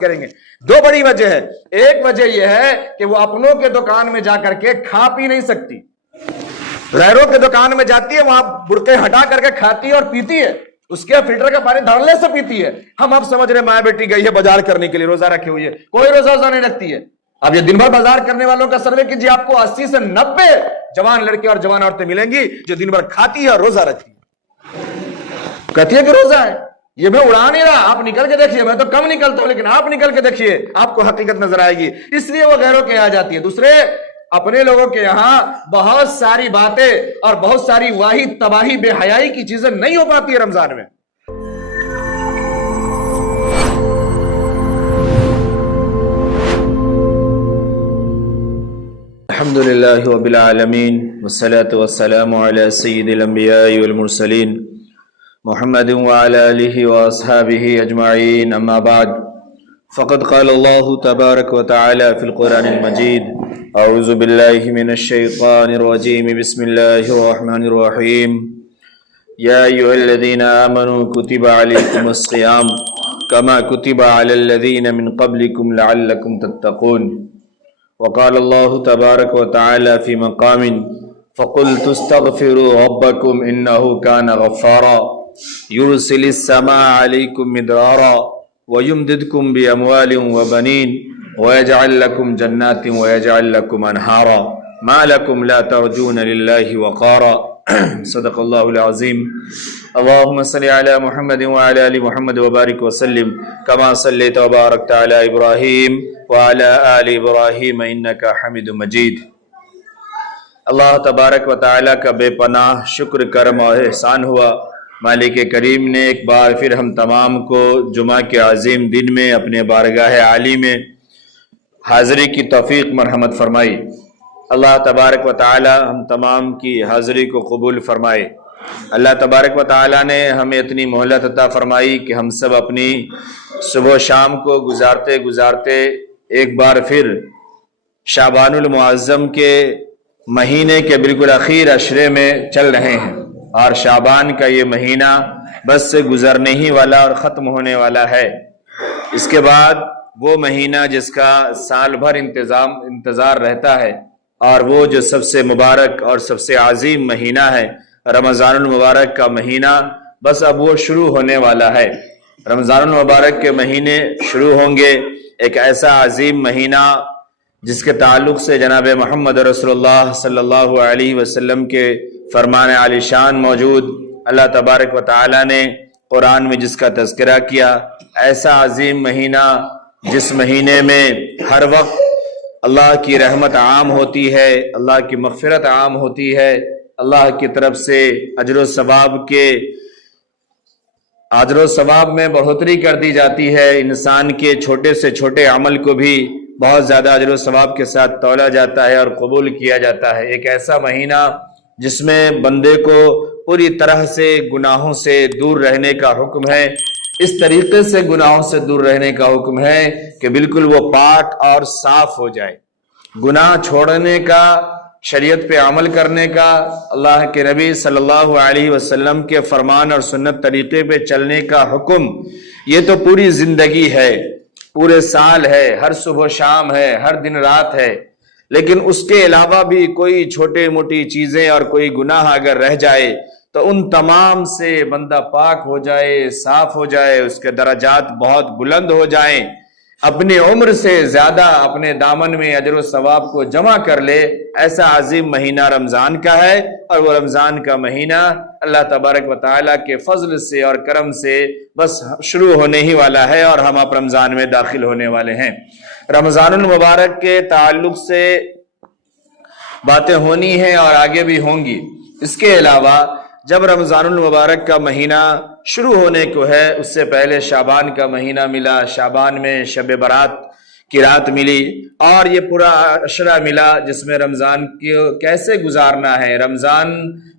کریں گے۔ دو بڑی وجہ ہے۔ ایک وجہ یہ ہے کہ وہ اپنوں کے دکان میں جا کر کے کھا پی نہیں سکتی، غیروں کے دکان میں جاتی ہے، وہاں برقعے ہٹا کر کے کھاتی ہے اور پیتی ہے، اس کے فلٹر کا پانی دھڑلے سے پیتی ہے۔ ہم اب سمجھ رہے ماں بیٹی گئی ہے بازار کرنے کے لیے، روزہ رکھے ہوئی ہے، کوئی روزہ نہیں رکھتی ہے۔ اب یہ دن بھر بازار کرنے والوں کا سروے کیجیے، آپ کو 80 سے 90 جوان لڑکے اور جوان عورتیں ملیں گی جو دن بھر کھاتی ہے اور روزہ رکھتی ہے، کہتی ہے کہ روزہ ہے۔ یہ میں اڑا نہیں رہا، آپ نکل کے دیکھیے، میں تو کم نکلتا ہوں لیکن آپ نکل کے دیکھیے، آپ کو حقیقت نظر آئے گی۔ اس لیے وہ غیروں کے یہاں جاتی ہے۔ دوسرے، اپنے لوگوں کے یہاں بہت ساری باتیں اور بہت ساری واہی تباہی بے حیائی کی چیزیں نہیں ہو پاتی ہے رمضان میں۔ الحمد للہ رب العالمین والصلاة والسلام علی سید الانبیاء والمرسلین محمد وعلی آلہ واصحابہ اجمعین، اما بعد فقد قال اللہ تبارک وتعالی فی القرآن المجید اعوذ باللہ من الشیطان الرجیم بسم اللہ الرحمن الرحیم یا ایہا الذین آمنوا کتب علیکم الصیام کما کتب علی الذین من قبلکم لعلکم تتقون۔ وقال اللہ تبارک وتعالی فی مقام فقلت استغفروا ربکم انہ کان غفارا یرسل السماء علیکم مدرارا ویمددکم باموال وبنین ویجعل لکم جنات ویجعل لکم انہارا ما لکم لا ترجون للہ وقارا۔ صدق اللہ العظیم۔ اللہم صلی علی محمد وعلی آل محمد وبارک وسلم کما صلیت وبارکت علی ابراہیم وعلی آل ابراہیم انکا حمید مجید۔ اللہ تبارک و تعالیٰ کا بے پناہ شکر کرم اور احسان ہوا، مالک کریم نے ایک بار پھر ہم تمام کو جمعہ کے عظیم دن میں اپنے بارگاہ عالی میں حاضری کی توفیق مرحمت فرمائی۔ اللہ تبارک و تعالیٰ ہم تمام کی حاضری کو قبول فرمائے۔ اللہ تبارک و تعالیٰ نے ہمیں اتنی مہلت عطا فرمائی کہ ہم سب اپنی صبح و شام کو گزارتے گزارتے ایک بار پھر شعبان المعظم کے مہینے کے بالکل اخیر عشرے میں چل رہے ہیں، اور شعبان کا یہ مہینہ بس سے گزرنے ہی والا اور ختم ہونے والا ہے۔ اس کے بعد وہ مہینہ جس کا سال بھر انتظار رہتا ہے، اور وہ جو سب سے مبارک اور سب سے عظیم مہینہ ہے رمضان المبارک کا مہینہ، بس اب وہ شروع ہونے والا ہے۔ رمضان المبارک کے مہینے شروع ہوں گے، ایک ایسا عظیم مہینہ جس کے تعلق سے جناب محمد رسول اللہ صلی اللہ علیہ وسلم کے فرمان عالی شان موجود۔ اللہ تبارک و تعالی نے قرآن میں جس کا تذکرہ کیا، ایسا عظیم مہینہ جس مہینے میں ہر وقت اللہ کی رحمت عام ہوتی ہے، اللہ کی مغفرت عام ہوتی ہے، اللہ کی طرف سے اجر و ثواب میں بڑھوتری کر دی جاتی ہے، انسان کے چھوٹے سے چھوٹے عمل کو بھی بہت زیادہ اجر و ثواب کے ساتھ تولا جاتا ہے اور قبول کیا جاتا ہے۔ ایک ایسا مہینہ جس میں بندے کو پوری طرح سے گناہوں سے دور رہنے کا حکم ہے، اس طریقے سے گناہوں سے دور رہنے کا حکم ہے کہ بالکل وہ پاک اور صاف ہو جائے۔ گناہ چھوڑنے کا، شریعت پہ عمل کرنے کا، اللہ کے نبی صلی اللہ علیہ وسلم کے فرمان اور سنت طریقے پہ چلنے کا حکم، یہ تو پوری زندگی ہے، پورے سال ہے، ہر صبح و شام ہے، ہر دن رات ہے۔ لیکن اس کے علاوہ بھی کوئی چھوٹے موٹی چیزیں اور کوئی گناہ اگر رہ جائے تو ان تمام سے بندہ پاک ہو جائے، صاف ہو جائے، اس کے درجات بہت بلند ہو جائیں، اپنی عمر سے زیادہ اپنے دامن میں اجر و ثواب کو جمع کر لے۔ ایسا عظیم مہینہ رمضان کا ہے، اور وہ رمضان کا مہینہ اللہ تبارک و تعالیٰ کے فضل سے اور کرم سے بس شروع ہونے ہی والا ہے، اور ہم اب رمضان میں داخل ہونے والے ہیں۔ رمضان المبارک کے تعلق سے باتیں ہونی ہیں اور آگے بھی ہوں گی۔ اس کے علاوہ جب رمضان المبارک کا مہینہ شروع ہونے کو ہے، اس سے پہلے شعبان کا مہینہ ملا، شعبان میں شب برات کی رات ملی، اور یہ پورا عشرہ ملا جس میں رمضان کو کیسے گزارنا ہے، رمضان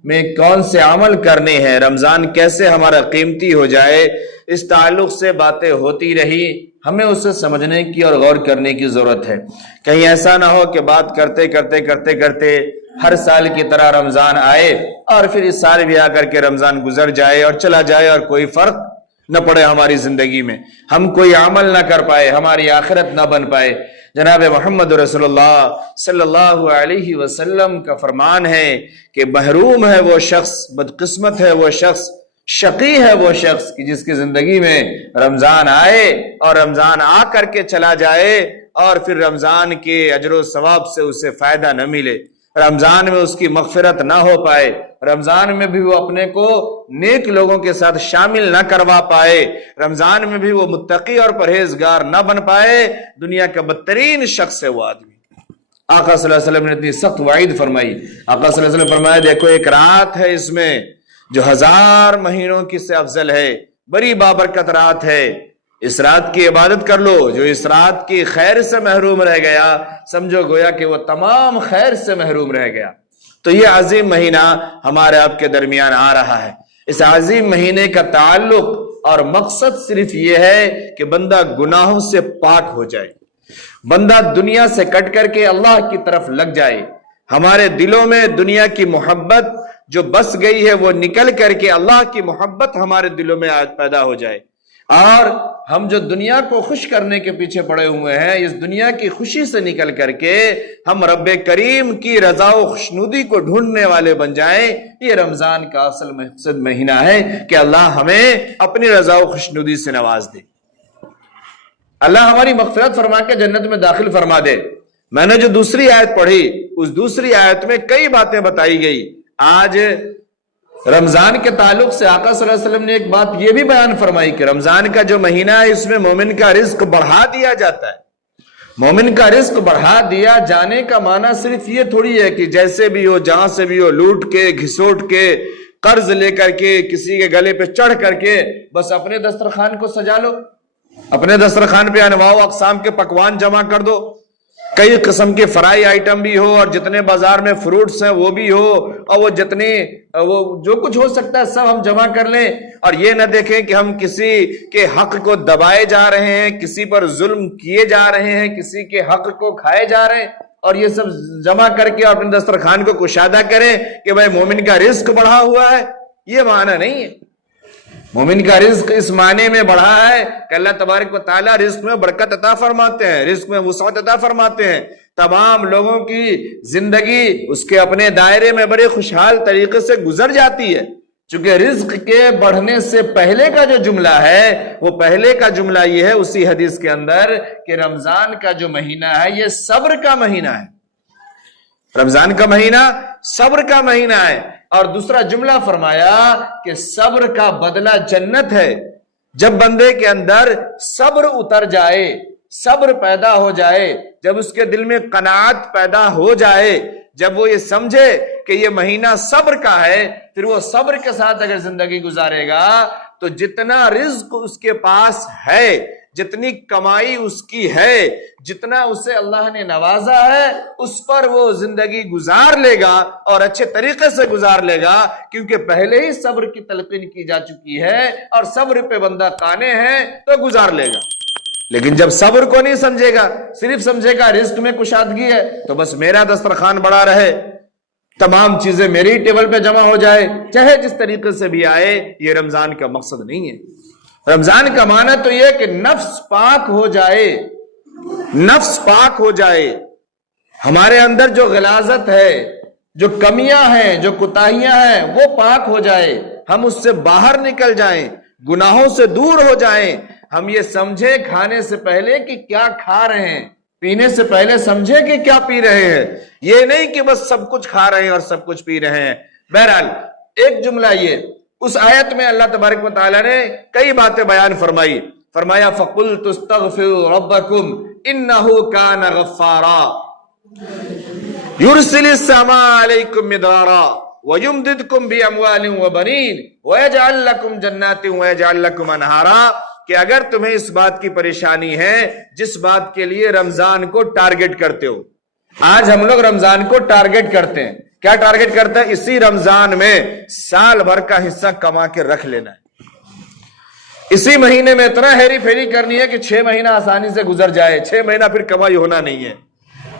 میں کون سے عمل کرنے ہیں، رمضان کیسے ہمارا قیمتی ہو جائے، اس تعلق سے باتیں ہوتی رہی۔ ہمیں اسے سمجھنے کی اور غور کرنے کی ضرورت ہے، کہیں ایسا نہ ہو کہ بات کرتے کرتے ہر سال کی طرح رمضان آئے اور پھر اس سال بھی آ کر کے رمضان گزر جائے اور چلا جائے اور کوئی فرق نہ پڑے ہماری زندگی میں، ہم کوئی عمل نہ کر پائے، ہماری آخرت نہ بن پائے۔ جناب محمد رسول اللہ صلی اللہ علیہ وسلم کا فرمان ہے کہ محروم ہے وہ شخص، بدقسمت ہے وہ شخص، شقی ہے وہ شخص کہ جس کی زندگی میں رمضان آئے اور رمضان آ کر کے چلا جائے اور پھر رمضان کے اجر و ثواب سے اسے فائدہ نہ ملے، رمضان میں اس کی مغفرت نہ ہو پائے، رمضان میں بھی وہ اپنے کو نیک لوگوں کے ساتھ شامل نہ کروا پائے، رمضان میں بھی وہ متقی اور پرہیزگار نہ بن پائے، دنیا کا بدترین شخص ہے وہ آدمی۔ آقا صلی اللہ علیہ وسلم نے اتنی سخت وعید فرمائی۔ آقا صلی اللہ علیہ وسلم فرمایا دیکھو ایک رات ہے اس میں جو 1000 مہینوں کی سے افضل ہے، بڑی بابرکت رات ہے، اس رات کی عبادت کر لو۔ جو اس رات کی خیر سے محروم رہ گیا سمجھو گویا کہ وہ تمام خیر سے محروم رہ گیا۔ تو یہ عظیم مہینہ ہمارے آپ کے درمیان آ رہا ہے۔ اس عظیم مہینے کا تعلق اور مقصد صرف یہ ہے کہ بندہ گناہوں سے پاک ہو جائے، بندہ دنیا سے کٹ کر کے اللہ کی طرف لگ جائے، ہمارے دلوں میں دنیا کی محبت جو بس گئی ہے وہ نکل کر کے اللہ کی محبت ہمارے دلوں میں پیدا ہو جائے، اور ہم جو دنیا کو خوش کرنے کے پیچھے پڑے ہوئے ہیں اس دنیا کی خوشی سے نکل کر کے ہم رب کریم کی رضا و خوشنودی کو ڈھونڈنے والے بن جائیں۔ یہ رمضان کا اصل مقصد مہینہ ہے کہ اللہ ہمیں اپنی رضا و خوشنودی سے نواز دے، اللہ ہماری مغفرت فرما کے جنت میں داخل فرما دے۔ میں نے جو دوسری آیت پڑھی اس دوسری آیت میں کئی باتیں بتائی گئی۔ آج رمضان کے تعلق سے آقا صلی اللہ علیہ وسلم نے ایک بات یہ بھی بیان فرمائی کہ رمضان کا جو مہینہ ہے اس میں مومن کا رزق بڑھا دیا جاتا ہے۔ مومن کا رزق بڑھا دیا جانے کا معنی صرف یہ تھوڑی ہے کہ جیسے بھی ہو جہاں سے بھی ہو لوٹ کے گھسوٹ کے قرض لے کر کے کسی کے گلے پہ چڑھ کر کے بس اپنے دسترخوان کو سجا لو، اپنے دسترخوان پہ انواع و اقسام کے پکوان جمع کر دو، کئی قسم کے فرائی آئٹم بھی ہو اور جتنے بازار میں فروٹس ہیں وہ بھی ہو، اور وہ جتنے وہ جو کچھ ہو سکتا ہے سب ہم جمع کر لیں، اور یہ نہ دیکھیں کہ ہم کسی کے حق کو دبائے جا رہے ہیں، کسی پر ظلم کیے جا رہے ہیں، کسی کے حق کو کھائے جا رہے ہیں، اور یہ سب جمع کر کے اپنے دسترخوان کو کشادہ کریں کہ بھائی مومن کا رزق بڑھا ہوا ہے۔ یہ معنی نہیں ہے۔ مومن کا رزق اس معنی میں بڑھا ہے کہ اللہ تبارک و تعالیٰ رزق میں برکت عطا فرماتے ہیں، رزق میں وسعت عطا فرماتے ہیں، تمام لوگوں کی زندگی اس کے اپنے دائرے میں بڑے خوشحال طریقے سے گزر جاتی ہے۔ چونکہ رزق کے بڑھنے سے پہلے کا جو جملہ ہے وہ پہلے کا جملہ یہ ہے اسی حدیث کے اندر کہ رمضان کا جو مہینہ ہے یہ صبر کا مہینہ ہے، رمضان کا مہینہ صبر کا مہینہ ہے، اور دوسرا جملہ فرمایا کہ صبر کا بدلہ جنت ہے۔ جب بندے کے اندر صبر اتر جائے، صبر پیدا ہو جائے، جب اس کے دل میں قناعت پیدا ہو جائے، جب وہ یہ سمجھے کہ یہ مہینہ صبر کا ہے، پھر وہ صبر کے ساتھ اگر زندگی گزارے گا تو جتنا رزق اس کے پاس ہے، جتنی کمائی اس کی ہے، جتنا اسے اللہ نے نوازا ہے اس پر وہ زندگی گزار لے گا اور اچھے طریقے سے گزار لے گا، کیونکہ پہلے ہی صبر کی تلقین کی جا چکی ہے اور صبر پہ بندہ قانع ہے تو گزار لے گا۔ لیکن جب صبر کو نہیں سمجھے گا، صرف سمجھے گا رزق میں کشادگی ہے تو بس میرا دسترخوان بڑا رہے، تمام چیزیں میری ٹیبل پہ جمع ہو جائے، چاہے جس طریقے سے بھی آئے، یہ رمضان کا مقصد نہیں ہے۔ رمضان کا معنی تو یہ کہ نفس پاک ہو جائے، نفس پاک ہو جائے، ہمارے اندر جو غلاظت ہے، جو کمیاں ہیں، جو کوتاہیاں ہیں وہ پاک ہو جائے، ہم اس سے باہر نکل جائیں، گناہوں سے دور ہو جائیں، ہم یہ سمجھیں کھانے سے پہلے کہ کیا کھا رہے ہیں، پینے سے پہلے سمجھیں کہ کیا پی رہے ہیں، یہ نہیں کہ بس سب کچھ کھا رہے ہیں اور سب کچھ پی رہے ہیں۔ بہرحال ایک جملہ یہ، اس آیت میں اللہ تبارک و تعالیٰ نے کئی باتیں بیان فرمائی، فرمایا فَقُلْتُ اسْتَغْفِرُوا رَبَّكُمْ إِنَّهُ كَانَ غَفَّارًا يُرْسِلِ السَّمَاءَ عَلَيْكُمْ مِدْرَارًا وَيُمْدِدْكُمْ بِأَمْوَالٍ وَبَنِينَ وَيَجْعَلْ لَكُمْ جَنَّاتٍ وَيَجْعَلْ لَكُمْ أَنْهَارًا کہ اگر تمہیں اس بات کی پریشانی ہے جس بات کے لیے رمضان کو ٹارگٹ کرتے ہو، آج ہم لوگ رمضان کو ٹارگٹ کرتے ہیں، کیا ٹارگٹ کرتے ہیں؟ اسی رمضان میں سال بھر کا حصہ کما کے رکھ لینا ہے، اسی مہینے میں اتنا ہیری پھیری کرنی ہے کہ 6 مہینہ آسانی سے گزر جائے، 6 مہینہ پھر کمائی ہونا نہیں ہے،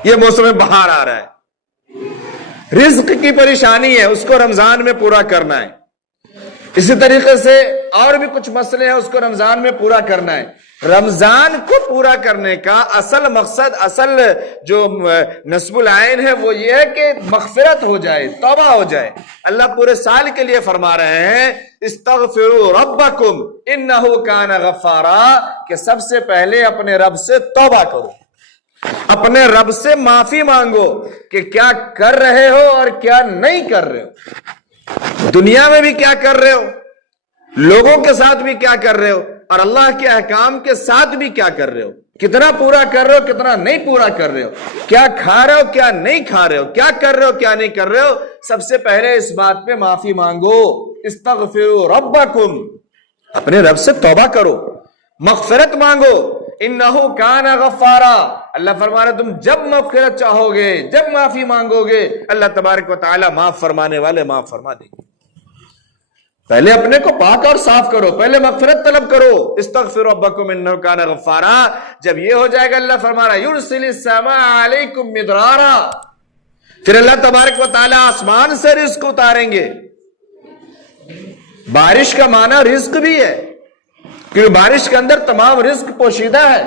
یہ موسم بہار آ رہا ہے، رزق کی پریشانی ہے، اس کو رمضان میں پورا کرنا ہے۔ اسی طریقے سے اور بھی کچھ مسئلے ہیں، اس کو رمضان میں پورا کرنا ہے۔ رمضان کو پورا کرنے کا اصل مقصد، اصل جو نصب العین ہے وہ یہ ہے کہ مغفرت ہو جائے، توبہ ہو جائے۔ اللہ پورے سال کے لیے فرما رہے ہیں استغفروا ربکم انہ کان غفارا، کہ سب سے پہلے اپنے رب سے توبہ کرو، اپنے رب سے معافی مانگو کہ کیا کر رہے ہو اور کیا نہیں کر رہے ہو، دنیا میں بھی کیا کر رہے ہو، لوگوں کے ساتھ بھی کیا کر رہے ہو، اور اللہ کے احکام کے ساتھ بھی کیا کر رہے ہو، کتنا پورا کر رہے ہو، کتنا نہیں پورا کر رہے ہو، کیا کھا رہے ہو، کیا نہیں کھا رہے ہو، کیا کر رہے ہو، کیا نہیں کر رہے ہو۔ سب سے پہلے اس بات پہ معافی مانگو، استغفروا ربکم، اپنے رب سے توبہ کرو، مغفرت مانگو، انہو کان غفارا۔ اللہ فرما رہا تم جب مغفرت چاہو گے، جب معافی مانگو گے، اللہ تبارک و تعالی معاف فرمانے والے معاف فرما دیں گے۔ پہلے اپنے کو پاک اور صاف کرو، پہلے مغفرت طلب کرو، استغفروا ربکم انہ کان غفارا۔ جب یہ ہو جائے گا، اللہ فرما رہا ہے یرسل السماء علیکم مدرارا، پھر اللہ تبارک و تعالی آسمان سے رزق اتاریں گے۔ بارش کا معنی رزق بھی ہے، کیونکہ بارش کے اندر تمام رزق پوشیدہ ہے۔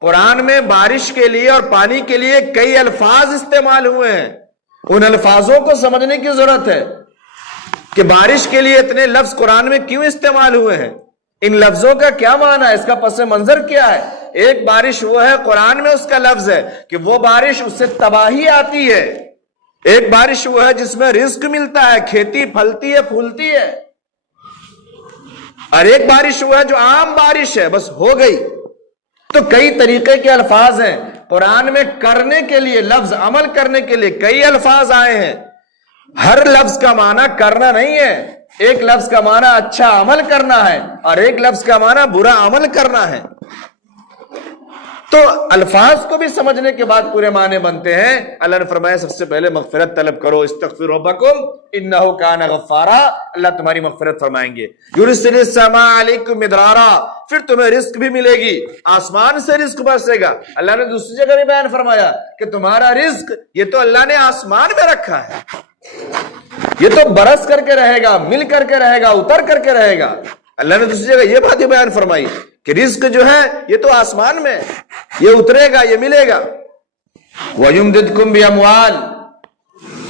قرآن میں بارش کے لیے اور پانی کے لیے کئی الفاظ استعمال ہوئے ہیں، ان الفاظوں کو سمجھنے کی ضرورت ہے کہ بارش کے لیے اتنے لفظ قرآن میں کیوں استعمال ہوئے ہیں، ان لفظوں کا کیا معنی ہے، اس کا پس منظر کیا ہے۔ ایک بارش وہ ہے، قرآن میں اس کا لفظ ہے کہ وہ بارش، اس سے تباہی آتی ہے۔ ایک بارش وہ ہے جس میں رزق ملتا ہے، کھیتی پھلتی ہے، پھولتی ہے۔ اور ایک بارش وہ ہے جو عام بارش ہے، بس ہو گئی۔ تو کئی طریقے کے الفاظ ہیں قرآن میں، کرنے کے لیے لفظ، عمل کرنے کے لیے کئی الفاظ آئے ہیں۔ ہر لفظ کا معنی کرنا نہیں ہے، ایک لفظ کا معنی اچھا عمل کرنا ہے اور ایک لفظ کا معنی برا عمل کرنا ہے۔ تو الفاظ کو بھی سمجھنے کے بعد پورے معنی بنتے ہیں۔ اللہ نے فرمایا سب سے پہلے مغفرت طلب کرو، استغفروا ربکم انہ کان غفارا، اللہ تمہاری مغفرت فرمائیں گے۔ یرسل السماء علیکم مدرارا، پھر تمہیں رزق بھی ملے گی، آسمان سے رزق برسے گا۔ اللہ نے دوسری جگہ بھی بیان فرمایا کہ تمہارا رزق یہ تو اللہ نے آسمان میں رکھا ہے، یہ تو برس کر کے رہے گا، مل کر کے رہے گا، اتر کر کے رہے گا۔ اللہ نے دوسری جگہ یہ بات بیان فرمائی کہ رزق جو ہے یہ تو آسمان میں، یہ اترے گا، یہ ملے گا۔ وَيُمْدِدْكُمْ بِأَمْوَالٍ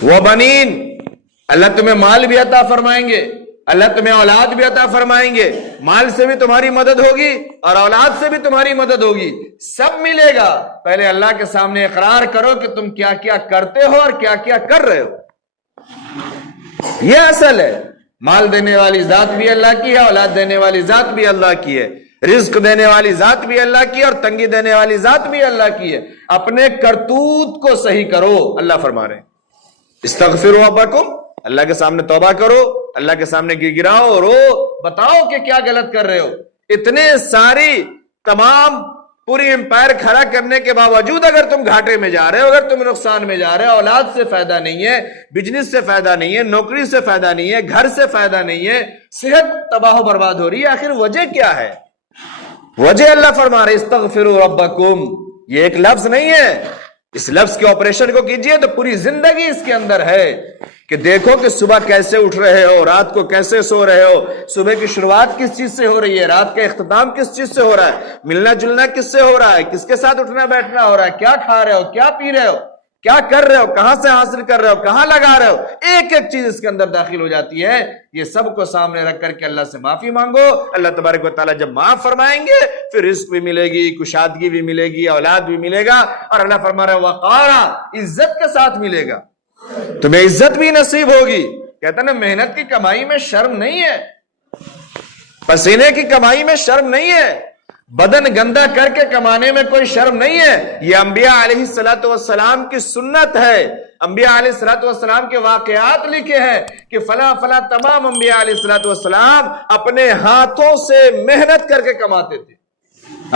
وَبَنِينَ، اللہ تمہیں مال بھی عطا فرمائیں گے، اللہ تمہیں اولاد بھی عطا فرمائیں گے۔ مال سے بھی تمہاری مدد ہوگی اور اولاد سے بھی تمہاری مدد ہوگی، سب ملے گا۔ پہلے اللہ کے سامنے اقرار کرو کہ تم کیا کیا کرتے ہو اور کیا کیا کر رہے ہو، یہ اصل ہے۔ مال دینے والی ذات بھی اللہ کی ہے، اولاد دینے والی ذات بھی اللہ کی ہے، رزق دینے والی ذات بھی اللہ کی ہے اور تنگی دینے والی ذات بھی اللہ کی ہے۔ اپنے کرتوت کو صحیح کرو، اللہ فرما رہے ہیں استغفروا ربکم، اللہ کے سامنے توبہ کرو، اللہ کے سامنے گر گراؤ، رو، بتاؤ کہ کیا غلط کر رہے ہو۔ اتنے ساری تمام پوری امپائر کھڑا کرنے کے باوجود اگر تم گھاٹے میں جا رہے ہو، اگر تم نقصان میں جا رہے ہو، اولاد سے فائدہ نہیں ہے، بزنس سے فائدہ نہیں ہے، نوکری سے فائدہ نہیں ہے، گھر سے فائدہ نہیں ہے، صحت تباہ و برباد ہو رہی ہے، آخر وجہ کیا ہے؟ وجہ اللہ فرما رہے استغفروا ربکم، یہ ایک لفظ نہیں ہے، اس لفظ کے آپریشن کو کیجئے تو پوری زندگی اس کے اندر ہے کہ دیکھو کہ صبح کیسے اٹھ رہے ہو، رات کو کیسے سو رہے ہو، صبح کی شروعات کس چیز سے ہو رہی ہے، رات کا اختتام کس چیز سے ہو رہا ہے، ملنا جلنا کس سے ہو رہا ہے، کس کے ساتھ اٹھنا بیٹھنا ہو رہا ہے، کیا کھا رہے ہو، کیا پی رہے ہو، کیا کر رہے ہو، کہاں سے حاصل کر رہے ہو، کہاں لگا رہے ہو، ایک ایک چیز اس کے اندر داخل ہو جاتی ہے۔ یہ سب کو سامنے رکھ کر کے اللہ سے معافی مانگو، اللہ تبارک و تعالیٰ جب معاف فرمائیں گے پھر رزق بھی ملے گی، کشادگی بھی ملے گی، اولاد بھی ملے گا، اور اللہ فرما رہا ہے وقارا، عزت کے ساتھ ملے گا، تمہیں عزت بھی نصیب ہوگی۔ کہتا نا محنت کی کمائی میں شرم نہیں ہے، پسینے کی کمائی میں شرم نہیں ہے، بدن گندا کر کے کمانے میں کوئی شرم نہیں ہے۔ یہ انبیاء علیہ السلام کی سنت ہے، انبیاء علیہ السلام کے واقعات لکھے ہیں کہ فلاں فلاں تمام انبیاء علیہ السلام اپنے ہاتھوں سے محنت کر کے کماتے تھے،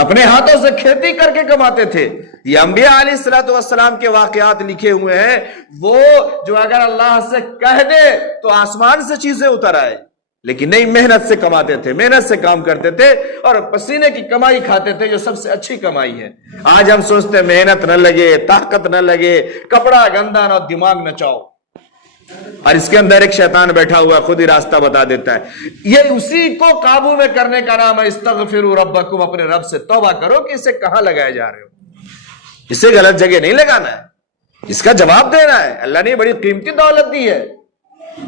اپنے ہاتھوں سے کھیتی کر کے کماتے تھے۔ یہ انبیاء علیہ السلام کے واقعات لکھے ہوئے ہیں، وہ جو اگر اللہ سے کہہ دے تو آسمان سے چیزیں اتر آئے، لیکن نہیں، محنت سے کماتے تھے، محنت سے کام کرتے تھے اور پسینے کی کمائی کھاتے تھے، جو سب سے اچھی کمائی ہے۔ آج ہم سوچتے ہیں محنت نہ لگے، طاقت نہ لگے، کپڑا گندا نہ، دماغ نہ چاؤ، اور اس کے اندر ایک شیطان بیٹھا ہوا ہے، خود ہی راستہ بتا دیتا ہے. یہ اسی کو قابو میں کرنے کا نام ہے استغفروا ربکم. اپنے رب سے توبہ کرو کہ اسے کہاں لگائے جا رہے ہو، اسے غلط جگہ نہیں لگانا ہے، اس کا جواب دینا ہے. اللہ نے بڑی قیمتی دولت دی ہے،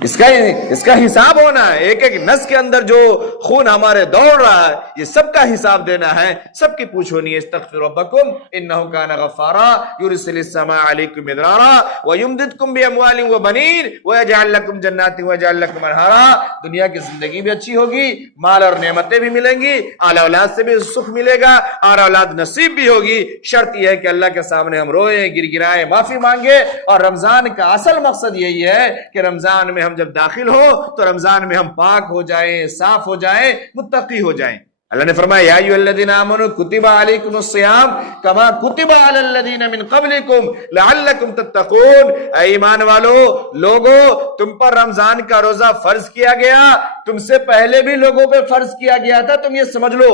اس کا حساب ہونا ہے. ایک ایک نس کے اندر جو خون ہمارے دوڑ رہا ہے یہ سب کا حساب دینا ہے، سب کی پوچھ ہونی ہے. استغفروا ربکم انہ کان غفارا یرسل السماء علیکم مدرارا ویمددکم باموال وبنین ویجعل لکم جنات ویجعل لکم انہارا. دنیا کی زندگی بھی اچھی ہوگی، مال اور نعمتیں بھی ملیں گی، اعلی اولاد سے بھی سکھ ملے گا اور اولاد نصیب بھی ہوگی. شرط یہ ہے کہ اللہ کے سامنے ہم روئیں، گر گرائیں، معافی مانگے. اور رمضان کا اصل مقصد یہی ہے کہ رمضان میں ہم جب داخل ہو تو رمضان میں ہم پاک ہو جائیں، صاف ہو جائیں، متقی ہو جائیں. اللہ نے فرمایا یا ایھا الذین آمنوا کتب علیکم الصیام کما کتب علی الذین من قبلکم لعلکم تتقون. اے ایمان والو، لوگوں تم پر رمضان کا روزہ فرض کیا گیا، تم سے پہلے بھی لوگوں پہ فرض کیا گیا تھا. تم یہ سمجھ لو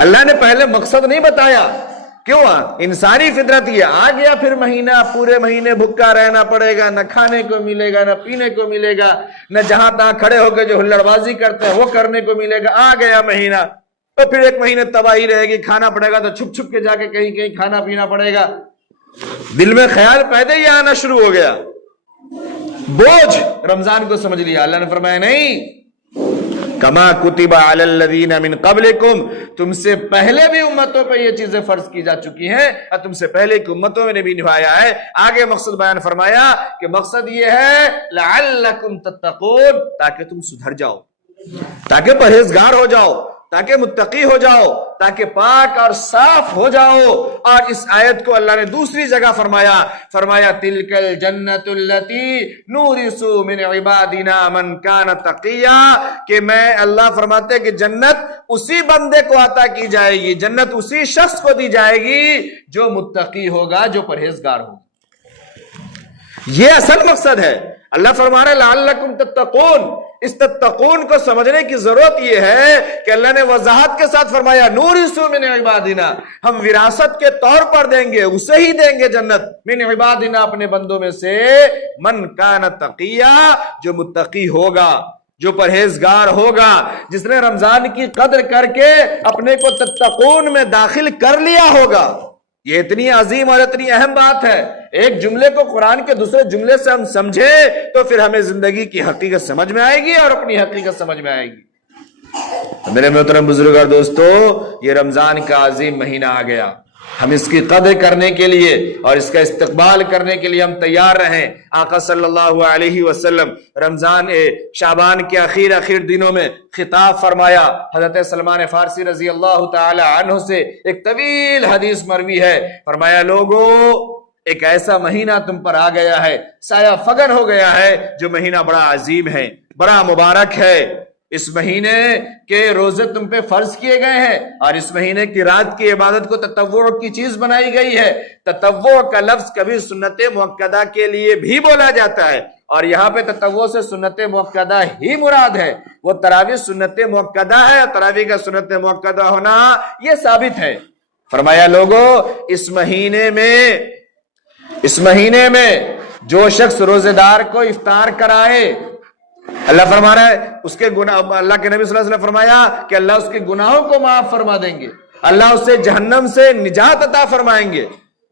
اللہ نے پہلے مقصد نہیں بتایا. کیوں؟ انسانی فطرت یہ آ گیا، پھر مہینہ پورے مہینے بھوکا رہنا پڑے گا، نہ کھانے کو ملے گا، نہ پینے کو ملے گا، نہ جہاں تہاں کھڑے ہو کے جو ہلڑ بازی کرتے ہیں وہ کرنے کو ملے گا. آ گیا مہینہ، تو پھر ایک مہینے تباہی رہے گی. کھانا پڑے گا تو چھپ چھپ کے جا کے کہیں کہیں کھانا پینا پڑے گا. دل میں خیال پیدا ہی آنا شروع ہو گیا، بوجھ رمضان کو سمجھ لیا. اللہ نے فرمایا نہیں، کما کتب علی الذین من قبلکم، تم سے پہلے بھی امتوں پہ یہ چیزیں فرض کی جا چکی ہیں اور تم سے پہلے کی امتوں میں نے بھی نبھایا ہے. آگے مقصد بیان فرمایا کہ مقصد یہ ہے لعلکم تتقون، تاکہ تم سدھر جاؤ، تاکہ پرہیزگار ہو جاؤ، تاکہ متقی ہو جاؤ، تاکہ پاک اور صاف ہو جاؤ. اور اس آیت کو اللہ نے دوسری جگہ فرمایا تلک الجنت التی نورث من عبادنا من کان تقیا، کہ میں اللہ فرماتے کہ جنت اسی بندے کو عطا کی جائے گی، جنت اسی شخص کو دی جائے گی جو متقی ہوگا، جو پرہیزگار ہوگا. یہ اصل مقصد ہے. اللہ فرما رہے لعلکم تتقون. اس تتقون کو سمجھنے کی ضرورت یہ ہے کہ اللہ نے وضاحت کے ساتھ فرمایا نورث من عبادنا، ہم وراثت کے طور پر دیں گے، اسے ہی دیں گے جنت، من عبادنا اپنے بندوں میں سے، من کان تقیا، جو متقی ہوگا، جو پرہیزگار ہوگا، جس نے رمضان کی قدر کر کے اپنے کو تتقون میں داخل کر لیا ہوگا. یہ اتنی عظیم اور اتنی اہم بات ہے. ایک جملے کو قرآن کے دوسرے جملے سے ہم سمجھے تو پھر ہمیں زندگی کی حقیقت سمجھ میں آئے گی اور اپنی حقیقت سمجھ میں آئے گی. میرے محترم بزرگ اور دوستو، یہ رمضان کا عظیم مہینہ آ گیا. ہم اس کی قدر کرنے کے لیے اور اس کا استقبال کرنے کے لیے ہم تیار رہیں. آقا صلی اللہ علیہ وسلم رمضان شعبان کے اخیر دنوں میں خطاب فرمایا. حضرت سلمان فارسی رضی اللہ تعالی عنہ سے ایک طویل حدیث مروی ہے. فرمایا لوگو، ایک ایسا مہینہ تم پر آ گیا ہے، سایہ فگن ہو گیا ہے، جو مہینہ بڑا عظیم ہے، بڑا مبارک ہے. اس مہینے کے روزے تم پہ فرض کیے گئے ہیں اور اس مہینے کی رات کی عبادت کو تطوع کی چیز بنائی گئی ہے. تطوع کا لفظ کبھی سنت مؤکدہ کے لیے بھی بولا جاتا ہے، اور یہاں پہ تطوع سے سنت مؤکدہ ہی مراد ہے. وہ تراویح سنت مؤکدہ ہے، تراویح کا سنت مؤکدہ ہونا یہ ثابت ہے. فرمایا لوگوں، اس مہینے میں جو شخص روزے دار کو افطار کرائے، اللہ فرما رہا ہے اس کے گناہ، اللہ کے نبی صلی اللہ علیہ وسلم فرمایا کہ اللہ اس کے گناہوں کو معاف فرما دیں گے، اللہ اسے جہنم سے نجات عطا فرمائیں گے.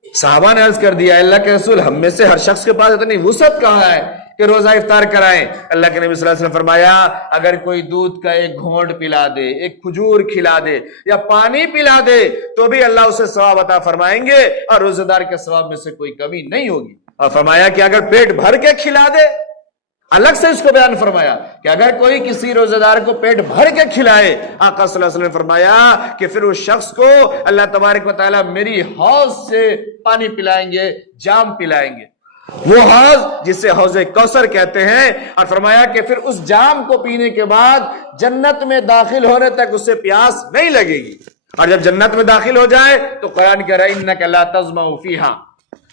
صحابہ نے عرض کر دیا اللہ کے رسول، ہم میں سے ہر شخص کے پاس اتنی وسعت کہاں ہے کہ روزہ افطار کرائیں. اللہ کے نبی صلی اللہ علیہ وسلم فرمایا اگر کوئی دودھ کا ایک گھونٹ پلا دے، ایک کھجور کھلا دے یا پانی پلا دے تو بھی اللہ اسے ثواب عطا فرمائیں گے اور روزہ دار کے ثواب میں سے کوئی کمی نہیں ہوگی. اور فرمایا کہ اگر پیٹ بھر کے کھلا دے، الگ سے اس کو بیان فرمایا کہ اگر کوئی کسی روزہ دار کو پیٹ بھر کے کھلائے، آقا صلی اللہ علیہ وسلم نے فرمایا کہ پھر اس شخص کو اللہ تبارک و تعالیٰ میری حوض سے پانی پلائیں گے، جام پلائیں گے، وہ حوض جسے حوض کوثر کہتے ہیں. اور فرمایا کہ پھر اس جام کو پینے کے بعد جنت میں داخل ہونے تک اسے پیاس نہیں لگے گی، اور جب جنت میں داخل ہو جائے تو قرآن کہہ رہا ہے انک لا تظمأ فیہا،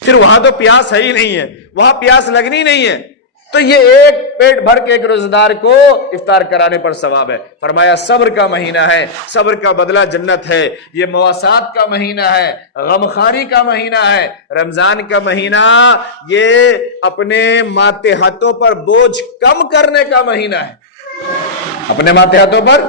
پھر وہاں تو پیاس ہے ہی نہیں ہے، وہاں پیاس لگنی نہیں ہے. تو یہ ایک پیٹ بھر کے ایک روزہ دار کو افطار کرانے پر ثواب ہے۔ فرمایا صبر کا مہینہ ہے، صبر کا بدلہ جنت ہے، یہ مواسات کا مہینہ ہے، غمخواری کا مہینہ ہے۔ رمضان کا مہینہ یہ اپنے ماتحتوں پر بوجھ کم کرنے کا مہینہ ہے، اپنے ماتحتوں پر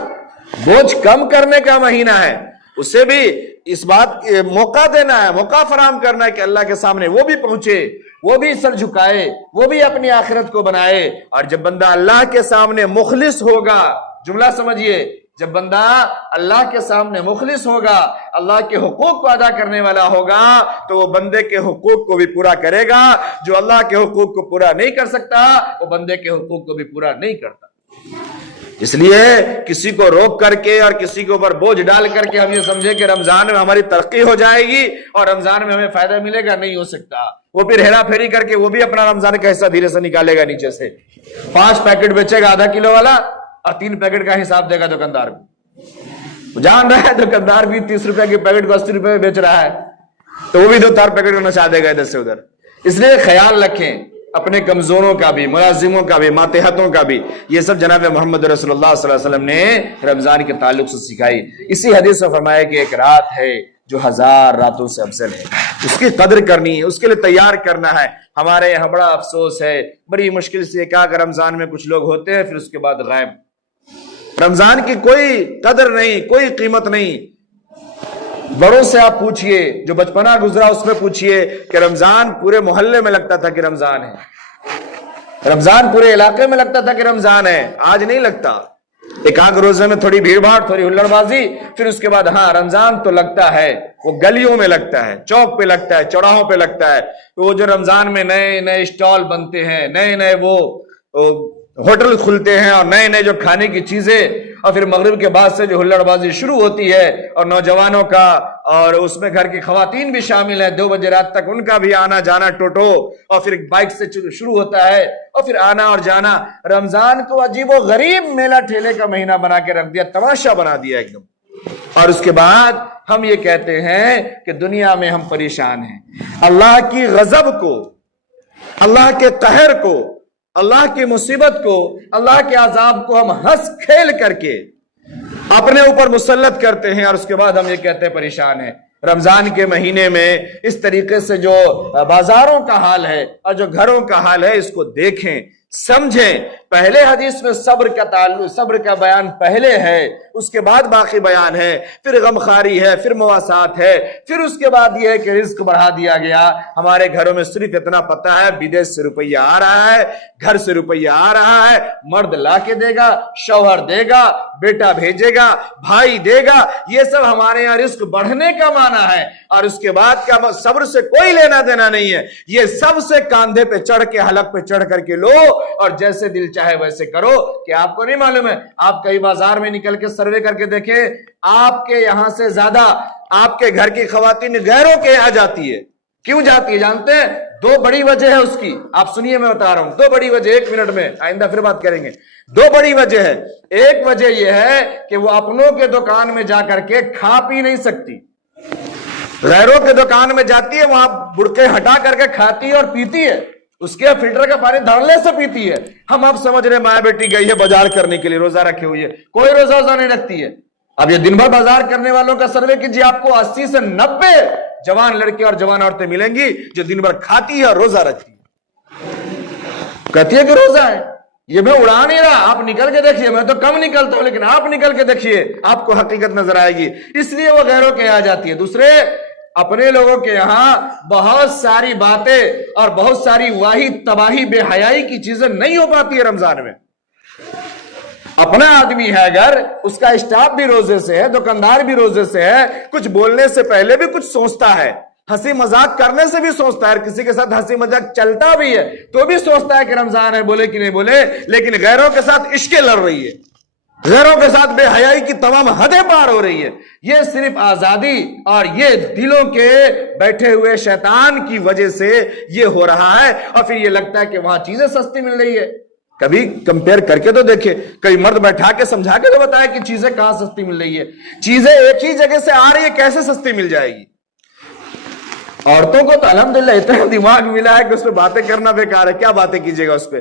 بوجھ کم کرنے کا مہینہ ہے۔ اسے بھی اس بات موقع دینا ہے، موقع فراہم کرنا ہے کہ اللہ کے سامنے وہ بھی پہنچے، وہ بھی سر جھکائے، وہ بھی اپنی آخرت کو بنائے۔ اور جب بندہ اللہ کے سامنے مخلص ہوگا، جملہ سمجھیے، جب بندہ اللہ کے سامنے مخلص ہوگا، اللہ کے حقوق کو ادا کرنے والا ہوگا، تو وہ بندے کے حقوق کو بھی پورا کرے گا۔ جو اللہ کے حقوق کو پورا نہیں کر سکتا، وہ بندے کے حقوق کو بھی پورا نہیں کرتا۔ اس لیے کسی کو روک کر کے اور کسی کے اوپر بوجھ ڈال کر کے ہم یہ سمجھے کہ رمضان میں ہماری ترقی ہو جائے گی اور رمضان میں ہمیں فائدہ ملے گا، نہیں ہو سکتا۔ وہ پھر ہیرا پھیری کر کے وہ بھی اپنا رمضان کا حصہ دھیرے سے نکالے گا نیچے سے، 5 پیکٹ بیچے گا آدھا کلو والا اور 3 پیکٹ کا حساب دے گا دکاندار کو۔ جان رہا ہے دکاندار بھی 30 روپے کے پیکٹ کو 80 روپے میں بیچ رہا ہے، تو وہ بھی 2-4 پیکٹ کو نچا دے گا ادھر سے ادھر۔ اس لیے خیال رکھیں اپنے کمزوروں کا بھی، ملازموں کا بھی، ماتحتوں کا بھی۔ یہ سب جناب محمد رسول اللہ صلی اللہ علیہ وسلم نے رمضان کے تعلق سے سکھائی۔ اسی حدیث میں فرمایا کہ ایک رات ہے جو 1000 راتوں سے افضل ہے، اس کی قدر کرنی ہے، اس کے لیے تیار کرنا ہے۔ ہمارے یہاں بڑا افسوس ہے، بڑی مشکل سے کہا کہ رمضان میں کچھ لوگ ہوتے ہیں پھر اس کے بعد غائب۔ رمضان کی کوئی قدر نہیں، کوئی قیمت نہیں۔ بڑوں سے آپ پوچھئے، جو بچپنا گزرا اس میں پوچھئے کہ رمضان پورے محلے میں لگتا تھا کہ رمضان ہے، رمضان پورے علاقے میں لگتا تھا کہ رمضان ہے، آج نہیں لگتا۔ ایک آدھ روزے میں تھوڑی بھیڑ بھاڑ، تھوڑی ہلڑ بازی، پھر اس کے بعد ہاں رمضان تو لگتا ہے، وہ گلیوں میں لگتا ہے، چوک پہ لگتا ہے، چوراہوں پہ لگتا ہے۔ تو وہ جو رمضان میں نئے نئے اسٹال بنتے ہیں، نئے نئے وہ ہوٹل کھلتے ہیں اور نئے نئے جو کھانے کی چیزیں، اور پھر مغرب کے بعد سے جو ہلڑ بازی شروع ہوتی ہے اور نوجوانوں کا اور اس میں گھر کی خواتین بھی شامل ہیں، 2 بجے رات تک ان کا بھی آنا جانا ٹوٹو، اور پھر بائک سے شروع ہوتا ہے اور پھر آنا اور جانا۔ رمضان کو عجیب و غریب میلہ ٹھیلے کا مہینہ بنا کے رکھ دیا، تماشا بنا دیا ایک دم۔ اور اس کے بعد ہم یہ کہتے ہیں کہ دنیا میں ہم پریشان ہیں، اللہ کی غضب کو، اللہ کے قہر کو، اللہ کی مصیبت کو، اللہ کے عذاب کو ہم ہنس کھیل کر کے اپنے اوپر مسلط کرتے ہیں، اور اس کے بعد ہم یہ کہتے ہیں پریشان ہیں۔ رمضان کے مہینے میں اس طریقے سے جو بازاروں کا حال ہے اور جو گھروں کا حال ہے، اس کو دیکھیں، سمجھیں۔ پہلے حدیث میں صبر کا تعلق، صبر کا بیان پہلے ہے، اس کے بعد باقی بیان ہے، پھر غمخواری ہے، پھر مواسات ہے، پھر اس کے بعد یہ ہے کہ رزق بڑھا دیا گیا۔ ہمارے گھروں میں صرف اتنا پتہ ہے بدیش سے روپیہ آ رہا ہے، گھر سے روپیہ آ رہا ہے، مرد لا کے دے گا، شوہر دے گا، بیٹا بھیجے گا، بھائی دے گا، یہ سب ہمارے یہاں رزق بڑھنے کا معنی ہے۔ اور اس کے بعد کا صبر سے کوئی لینا دینا نہیں ہے، یہ سب سے کاندھے پہ چڑھ کے، حلق پہ چڑھ کر کے لو اور جیسے دل چاہے ویسے کرو۔ کہ آپ کو نہیں معلوم ہے، آپ کئی بازار میں نکل کے سروے کر کے دیکھیں، آپ کے یہاں سے زیادہ آپ کے گھر کی خواتین غیروں کے یہاں جاتی ہے۔ کیوں جاتی ہے جانتے ہیں؟ 2 بڑی وجہ ہے اس کی، آپ سنیے میں بتا رہا ہوں 2 بڑی وجہ، 1 منٹ میں، آئندہ پھر بات کریں گے۔ 2 بڑی وجہ ہے۔ ایک وجہ یہ ہے کہ وہ اپنوں کے دکان میں جا کر کے کھا پی نہیں سکتی، غیروں کے دکان میں جاتی ہے، وہاں بڑکے ہٹا کر کے کھاتی ہے اور پیتی ہے، اس کے فلٹر کا پانی دھڑلے سے پیتی ہے۔ ہم اب سمجھ رہے ماں بیٹی گئی ہے بازار کرنے کے لیے، روزہ رکھے ہوئی ہے، کوئی روزہ نہیں رکھتی ہے۔ اب یہ دن بھر بازار کرنے والوں کا سروے کیجیے، آپ کو 80 سے 90 جوان لڑکے اور جوان عورتیں ملیں گی جو دن بھر کھاتی ہے اور روزہ رکھتی ہے، کہتی ہے کہ روزہ ہے۔ یہ میں اڑا نہیں رہا، آپ نکل کے دیکھیے، میں تو کم نکلتا ہوں لیکن آپ نکل کے دیکھیے، آپ کو حقیقت نظر آئے گی۔ اس لیے وہ غیروں کے یہاں جاتی ہے۔ دوسرے، اپنے لوگوں کے یہاں بہت ساری باتیں اور بہت ساری واہی تباہی بے حیائی کی چیزیں نہیں ہو پاتی ہے رمضان میں۔ اپنا آدمی ہے اگر، اس کا اسٹاف بھی روزے سے ہے، دکاندار بھی روزے سے ہے، کچھ بولنے سے پہلے بھی کچھ سوچتا ہے، ہنسی مذاق کرنے سے بھی سوچتا ہے، کسی کے ساتھ ہنسی مذاق چلتا بھی ہے تو بھی سوچتا ہے کہ رمضان ہے، بولے کہ نہیں بولے، لیکن غیروں کے ساتھ عشقیں لڑ رہی ہے، غیروں کے ساتھ بے حیائی کی تمام حدیں پار ہو رہی ہے۔ یہ صرف آزادی اور یہ دلوں کے بیٹھے ہوئے شیطان کی وجہ سے یہ ہو رہا ہے، اور پھر یہ لگتا ہے کہ وہاں چیزیں سستی مل رہی ہے۔ کبھی کمپیئر کر کے تو دیکھے، کئی مرد بیٹھا کے سمجھا کے تو بتایا کہ چیزیں کہاں سستی مل رہی ہے، چیزیں ایک ہی جگہ سے آ رہی ہے، کیسے سستی مل جائے گی؟ عورتوں کو تو الحمدللہ اتنا دماغ ملا ہے کہ اس پہ باتیں کرنا بیکار ہے، کیا باتیں کیجیے گا اس پہ۔